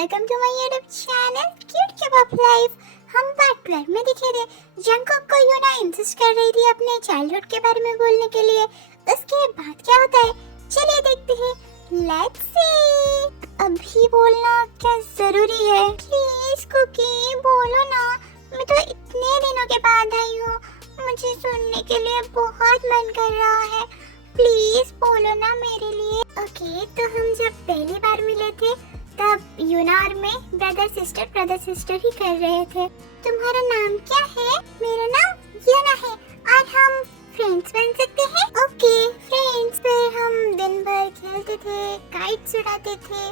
Welcome to my YouTube channel cute K-pop life. हम part 12 में दिखे थे। जंगकुक को यूना इंसिस्ट कर रही थी अपने चाइल्डहुड के बारे में बोलने के लिए। उसके बाद क्या होता है, चलिए देखते हैं। Let's see. अभी बोलना क्या जरूरी है? प्लीज कुकी बोलो ना, मैं तो इतने दिनों के बाद आई हूँ, मुझे सुनने के लिए बहुत मन कर रहा है। प्लीज बोलो ना मेरे लिए। ओके, तो हम जब पहली बार मिले थे तब यूना और मैं ब्रदर सिस्टर ही कर रहे थे। तुम्हारा नाम क्या है? मेरा नाम यूना है और हम फ्रेंड्स बन सकते हैं। Okay friends. फिर हम दिन भर खेलते थे, काइट्स उड़ाते थे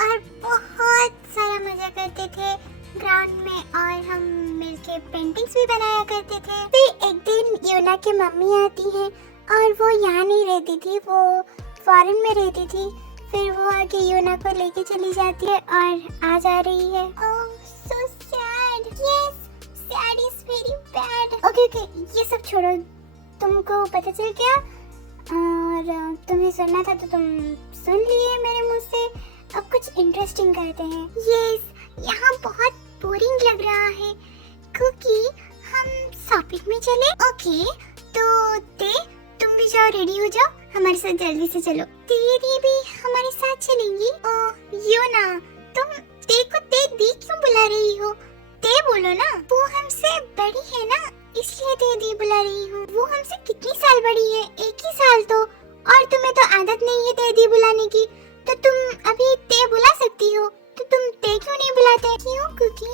और बहुत सारा मजा करते थे ग्राउंड में, और हम मिलके पेंटिंग्स भी बनाया करते थे। फिर एक दिन यूना की मम्मी आती है और वो यहाँ नहीं रहती थी, वो फॉरेन में रहती थी। फिर वो आके यूना को लेके चली जाती है और आ जा रही है। Oh so sad. Yes, sad is very bad. Okay, ये सब छोड़ो, तुमको पता चल गया और तुम्हें सुनना था तो तुम सुन लिए मेरे मुंह से। अब कुछ इंटरेस्टिंग करते हैं। यस, यहाँ बहुत बोरिंग लग रहा है क्योंकि हम शॉपिंग में चले। ओके, तो तुम भी जाओ, रेडी हो जाओ, हमारे साथ जल्दी से चलो। दीदी भी हमारे साथ चलेंगी। ओह यूना, तुम को दी क्यों बुला रही हो? बोलो ना। वो हमसे बड़ी है ना, इसलिए दीदी बुला रही हूँ। वो हमसे कितनी साल बड़ी है? एक ही साल तो। और तुम्हें तो आदत नहीं है दीदी बुलाने की, तो तुम अभी बुला सकती हो, तो तुम क्यों नहीं बुलाते? क्यों कुकी?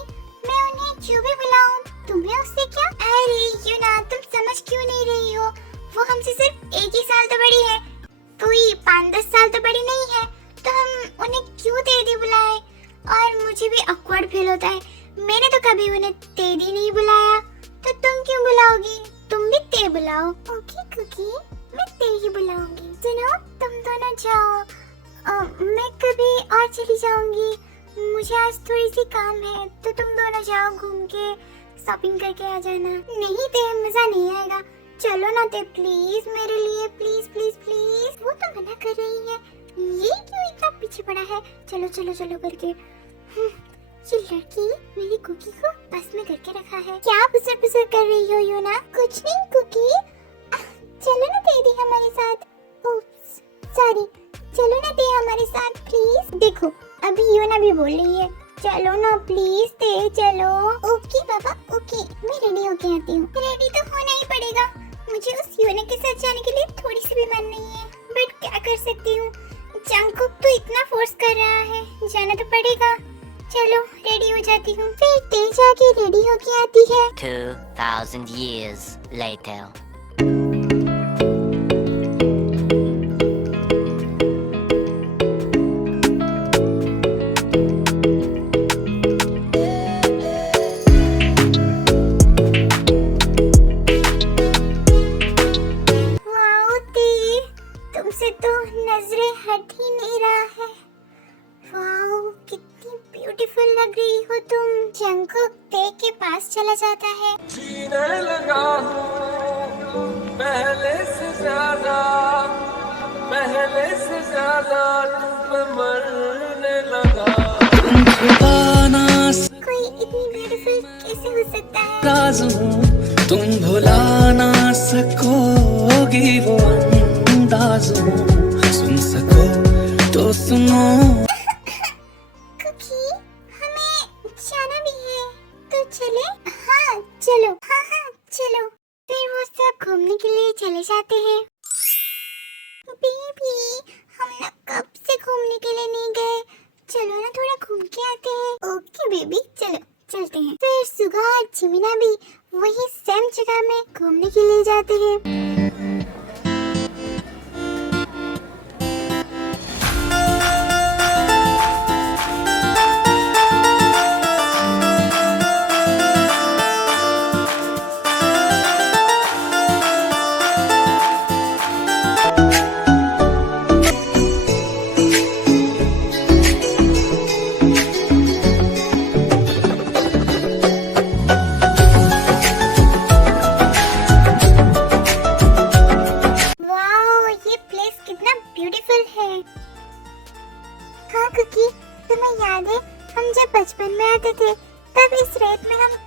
मैं उन्हें जो भी बुलाऊं, तुम्हें उससे क्या? अरे यूना, तुम समझ क्यों नहीं रही हो? वो हमसे सिर्फ एक ही साल तो बड़ी है, कोई 5-10 साल तो बड़ी नहीं है, तो हम उन्हें क्यों दीदी बुलाए? और मुझे भी ऑकवर्ड फील होता है, मैंने तो कभी उन्हें दीदी नहीं बुलाया, तो तुम क्यों बुलाओगी? तुम भी बुलाओ। ओके कुकी, मैं ही बुलाऊंगी। सुनो, तुम दोनों जाओ, मैं कभी और चली जाऊंगी, मुझे आज थोड़ी सी काम है, तो तुम दोनों जाओ, घूम के शॉपिंग करके आ जाना। नहीं मजा नहीं आएगा, चलो ना प्लीज मेरे लिए, प्लीज प्लीज प्लीज। वो तो मना कर रही है, ये क्यों इतना पीछे पड़ा है? चलो चलो चलो करके। ये लड़की मेरी कुकी को बस में करके रखा है। क्या पुसर पुसर कर रही हो यूना? कुछ नहीं कुकी, चलो ना दीदी हमारे साथ। ओप्स सॉरी, चलो ना दीदी हमारे साथ प्लीज। देखो अभी यूना भी बोल रही है, चलो ना प्लीज चलो। ओके पापा, ओके, मैं रेडी होके आती हूँ। रेडी तो होना ही पड़ेगा, मुझे उस यूना के साथ जाने के लिए थोड़ी सी भी मन नहीं है, बट क्या कर सकती हूँ, जंगकुक तो इतना फोर्स कर रहा है, जाना तो पड़ेगा। चलो रेडी हो जाती हूँ। फिर तेज जाके रेडी होके आती है। 2000 years later. तुमसे तो नजरें हट ही नहीं रहा है। वाओ, कितनी ब्यूटीफुल लग रही हो तुम। जंगकुक के पास चला जाता है। जीने लगा हूँ पहले से ज्यादा तुम मरने लगा। कोई इतनी ब्यूटीफुल कैसे हो सकता है? तुम भुला ना सकोगी वो अंदाज, सुन सको तो सुनो। कुकी, हमें जाना भी है, तो चले? हाँ चलो, हाँ चलो। फिर वो सब घूमने के लिए चले जाते हैं। बेबी, हम ना कब से घूमने के लिए नहीं गए, चलो ना थोड़ा घूम के आते हैं। ओके बेबी, चलो चलते हैं। फिर सुगा और जिमिना भी वही सेम जगह में घूमने के लिए जाते हैं।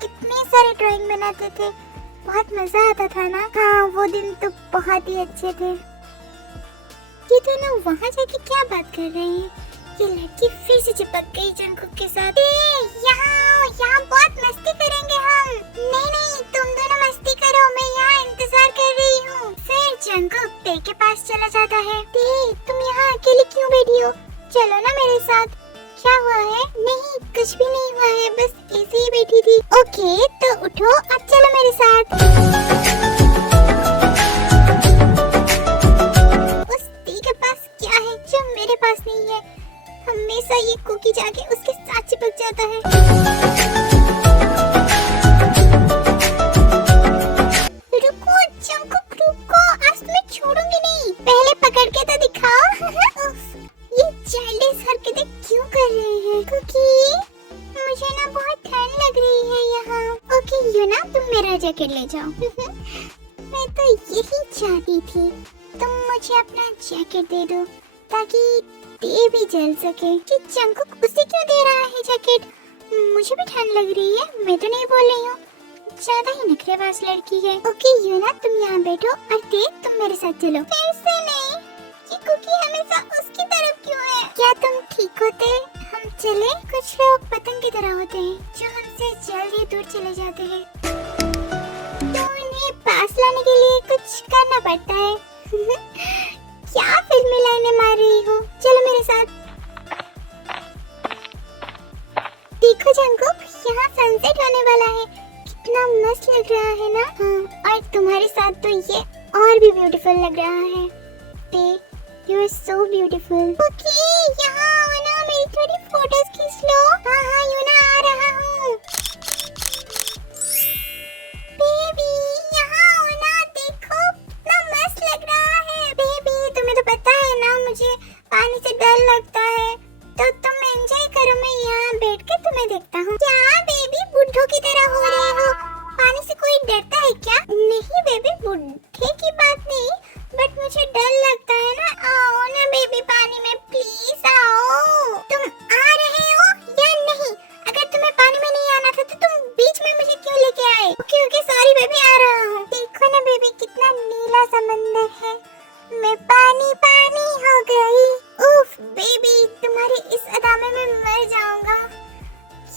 कितने सारे ड्राइंग बनाते थे, बहुत मजा आता था ना। हाँ वो दिन तो बहुत ही अच्छे थे। ये दोनों वहाँ जाके क्या बात कर रहे हैं? ये लड़की फिर से चिपक गई जंगकुक के साथ। यहाँ बहुत मस्ती करेंगे हम। नहीं तुम दोनों मस्ती करो, मैं यहाँ इंतजार कर रही हूँ। फिर जंगकुक ते के पास चला जाता है। ते तुम यहाँ अकेले क्यों बैठी हो? चलो ना मेरे साथ। क्या हुआ है? नहीं कुछ भी नहीं हुआ है, बस ऐसे ही बैठी थी। ओके तो उठो अब चलो मेरे साथ। उस ती के पास क्या है जो मेरे पास नहीं है? हमेशा ये कुकी जाके उसके साथ चिपक जाता है। रुको जंगकुक रुको, आज तुम्हें छोड़ूंगी नहीं। पहले पकड़ के तो दिखाओ। ये चाइल्डिश हरकतें क्यों कर रहे हैं? कुकी मुझे ना बहुत ठंड लग रही है यहाँ। ओके यूना तुम मेरा जैकेट ले जाओ। मैं तो यही चाहती थी, तुम मुझे अपना जैकेट दे दो ताकि ते भी जल सके। कि जंगकुक उसे क्यों दे रहा है जैकेट? मुझे भी ठंड लग रही है, मैं तो नहीं बोल रही हूँ। ज्यादा ही नखरेबाज लड़की है। ओके यूना तुम यहाँ बैठो और ते तुम मेरे साथ चलो। फिर से नहीं, ये कुकी हमेशा उसकी तरफ क्यों है? क्या तुम ठीक होते? हम चले? कुछ लोग पतंग की तरह होते हैं जो हमसे जल्दी दूर चले जाते हैं, तो उन्हें पास लाने के लिए कुछ करना पड़ता है। क्या फिल्मी लाइनें मार रही हो? चलो मेरे साथ। देखो जंगकुक यहाँ सनसेट होने वाला है, कितना मस्त लग रहा है ना। हाँ और तुम्हारे साथ तो ये और भी ब्यूटीफुल लग रहा है। ते you are so beautiful. Okay यहाँ आओ ना, मेरी थोड़ी फोटोज खींच लो। हाँ यूना आ रहा हूँ। बेबी यहाँ आओ ना, देखो कितना मस्त लग रहा है। बेबी तुम्हें तो पता है ना मुझे पानी से डर लगता है, तो तुम एंजॉय करो, मैं यहाँ बैठ के तुम्हें देखता हूँ। क्या बेबी बुड्ढों की तरह हो रहे हो? पानी से कोई डरता है क्या? नहीं बेबी बुड्ढे की बात नहीं, बट मुझे डर लगता है ना। आओ ना बेबी पानी में, प्लीज आओ। तुम आ रहे हो या नहीं? अगर तुम्हें पानी में नहीं आना था तो तुम बीच में मुझे क्यों लेके आए? ओके सॉरी बेबी आ रहा हूँ। देखो ना बेबी कितना नीला समंदर है, मैं पानी पानी हो गई। उफ बेबी तुम्हारी इस अदा में मैं मर जाऊंगा।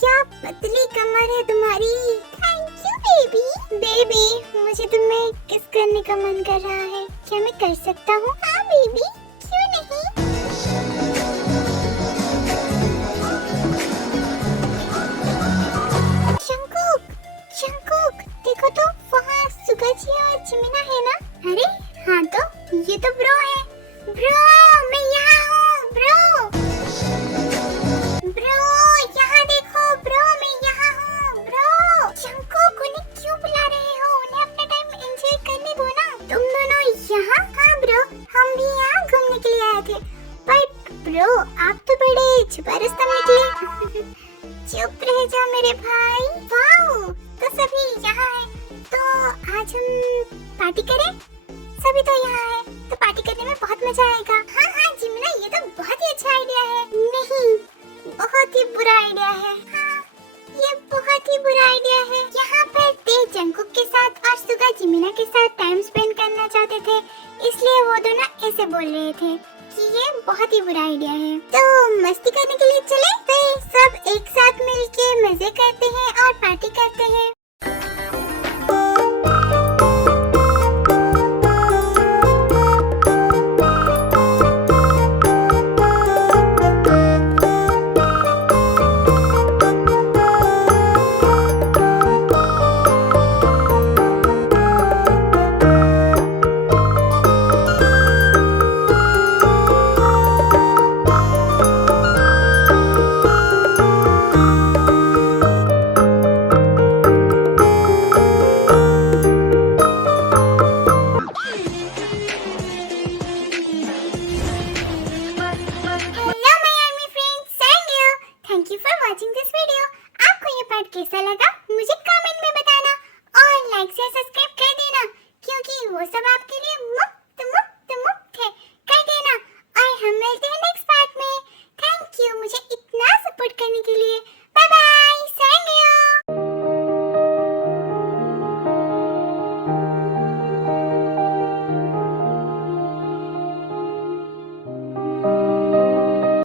क्या पतली कमर है तुम्हारी। Thank you baby. बेबी मुझे तुम्हें किस करने का मन कर रहा है, क्या मैं कर सकता हूँ? हाँ बेबी क्यों नहीं। जंगकुक देखो तो वहाँ सुगाची और जिमिना है ना। अरे हाँ तो ये तो ब्रो है। ब्रो मैं यहाँ हूँ। ब्रो यहाँ देखो। ब्रो मैं यहाँ हूँ। ब्रो जंगकुक उन्हें क्यों बुला रहे हो? उन्हें अपना टाइम एंजॉय करने दो ना। तुम दोनों यहाँ? हाँ ब्रो हम भी यहाँ घूमने के लिए आए थे, बट ब्रो आप तो बड़े छुपा रास्ता निकले। चुप रह जाओ मेरे भाई। वाओ तो सभी यहाँ है, तो आज हम पार्टी करें? सभी तो यहाँ है तो पार्टी करने में बहुत मजा आएगा। हाँ जिमिना ये तो बहुत ही अच्छा आइडिया है। नहीं बहुत ही बुरा आइडिया है। हाँ ये बहुत ही बुरा आइडिया है। यहाँ पर ते जंगकुक के साथ और सुगा जिमिना के साथ टाइम स्पेंड करना चाहते थे, इसलिए वो दोनों ऐसे बोल रहे थे कि ये बहुत ही बुरा आइडिया है। तो मस्ती करने के लिए चले? तो सब एक साथ मिलके मजे करते हैं और पार्टी करते हैं।